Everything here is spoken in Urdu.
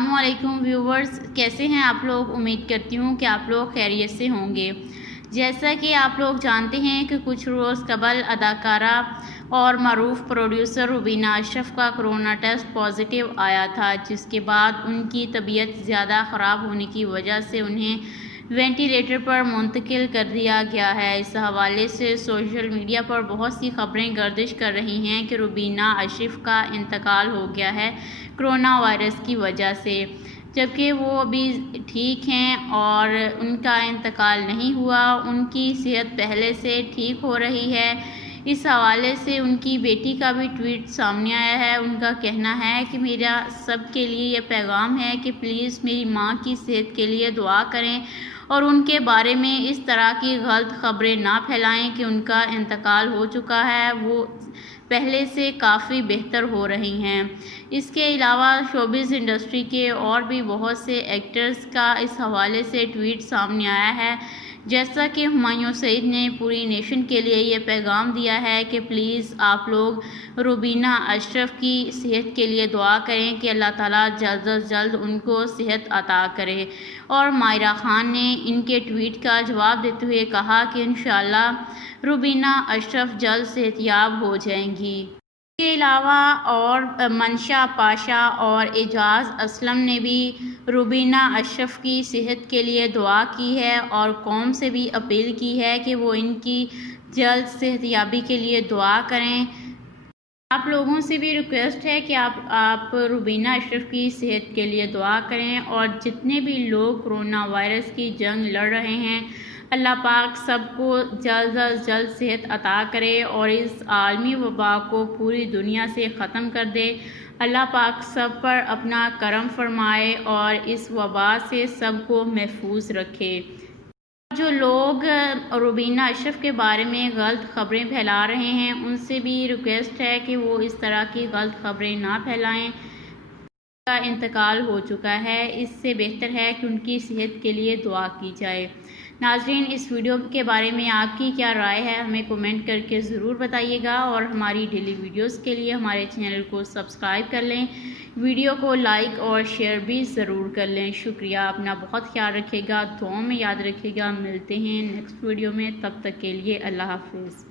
السلام علیکم ویورز، کیسے ہیں آپ لوگ؟ امید کرتی ہوں کہ آپ لوگ خیریت سے ہوں گے۔ جیسا کہ آپ لوگ جانتے ہیں کہ کچھ روز قبل اداکارہ اور معروف پروڈیوسر روبینہ اشرف کا کرونا ٹیسٹ پازیٹیو آیا تھا، جس کے بعد ان کی طبیعت زیادہ خراب ہونے کی وجہ سے انہیں وینٹی لیٹر پر منتقل کر دیا گیا ہے۔ اس حوالے سے سوشل میڈیا پر بہت سی خبریں گردش کر رہی ہیں کہ روبینہ اشرف کا انتقال ہو گیا ہے کرونا وائرس کی وجہ سے، جبکہ وہ ابھی ٹھیک ہیں اور ان کا انتقال نہیں ہوا، ان کی صحت پہلے سے ٹھیک ہو رہی ہے۔ اس حوالے سے ان کی بیٹی کا بھی ٹویٹ سامنے آیا ہے۔ ان کا کہنا ہے کہ میرا سب کے لیے یہ پیغام ہے کہ پلیز میری ماں کی صحت کے لیے دعا کریں اور ان کے بارے میں اس طرح کی غلط خبریں نہ پھیلائیں کہ ان کا انتقال ہو چکا ہے، وہ پہلے سے کافی بہتر ہو رہی ہیں۔ اس کے علاوہ شوبز انڈسٹری کے اور بھی بہت سے ایکٹرز کا اس حوالے سے ٹویٹ سامنے آیا ہے، جیسا کہ ہمایوں سعید نے پوری نیشن کے لیے یہ پیغام دیا ہے کہ پلیز آپ لوگ روبینہ اشرف کی صحت کے لیے دعا کریں کہ اللہ تعالیٰ جلد از جلد ان کو صحت عطا کرے۔ اور مائرہ خان نے ان کے ٹویٹ کا جواب دیتے ہوئے کہا کہ انشاءاللہ روبینہ اشرف جلد صحت یاب ہو جائیں گی۔ اس کے علاوہ اور منشا پاشا اور اعجاز اسلم نے بھی روبینہ اشرف کی صحت کے لیے دعا کی ہے اور قوم سے بھی اپیل کی ہے کہ وہ ان کی جلد صحت یابی کے لیے دعا کریں۔ آپ لوگوں سے بھی ریکویسٹ ہے کہ آپ روبینہ اشرف کی صحت کے لیے دعا کریں، اور جتنے بھی لوگ کرونا وائرس کی جنگ لڑ رہے ہیں، اللہ پاک سب کو جلد از جلد صحت عطا کرے اور اس عالمی وبا کو پوری دنیا سے ختم کر دے۔ اللہ پاک سب پر اپنا کرم فرمائے اور اس وبا سے سب کو محفوظ رکھے۔ جو لوگ روبینہ اشرف کے بارے میں غلط خبریں پھیلا رہے ہیں، ان سے بھی ریکویسٹ ہے کہ وہ اس طرح کی غلط خبریں نہ پھیلائیں۔ ان کا انتقال ہو چکا ہے، اس سے بہتر ہے کہ ان کی صحت کے لیے دعا کی جائے۔ ناظرین، اس ویڈیو کے بارے میں آپ کی کیا رائے ہے؟ ہمیں کمنٹ کر کے ضرور بتائیے گا، اور ہماری ڈیلی ویڈیوز کے لیے ہمارے چینل کو سبسکرائب کر لیں، ویڈیو کو لائک اور شیئر بھی ضرور کر لیں۔ شکریہ، اپنا بہت خیال رکھے گا، دعاؤں میں یاد رکھے گا۔ ملتے ہیں نیکسٹ ویڈیو میں، تب تک کے لیے اللہ حافظ۔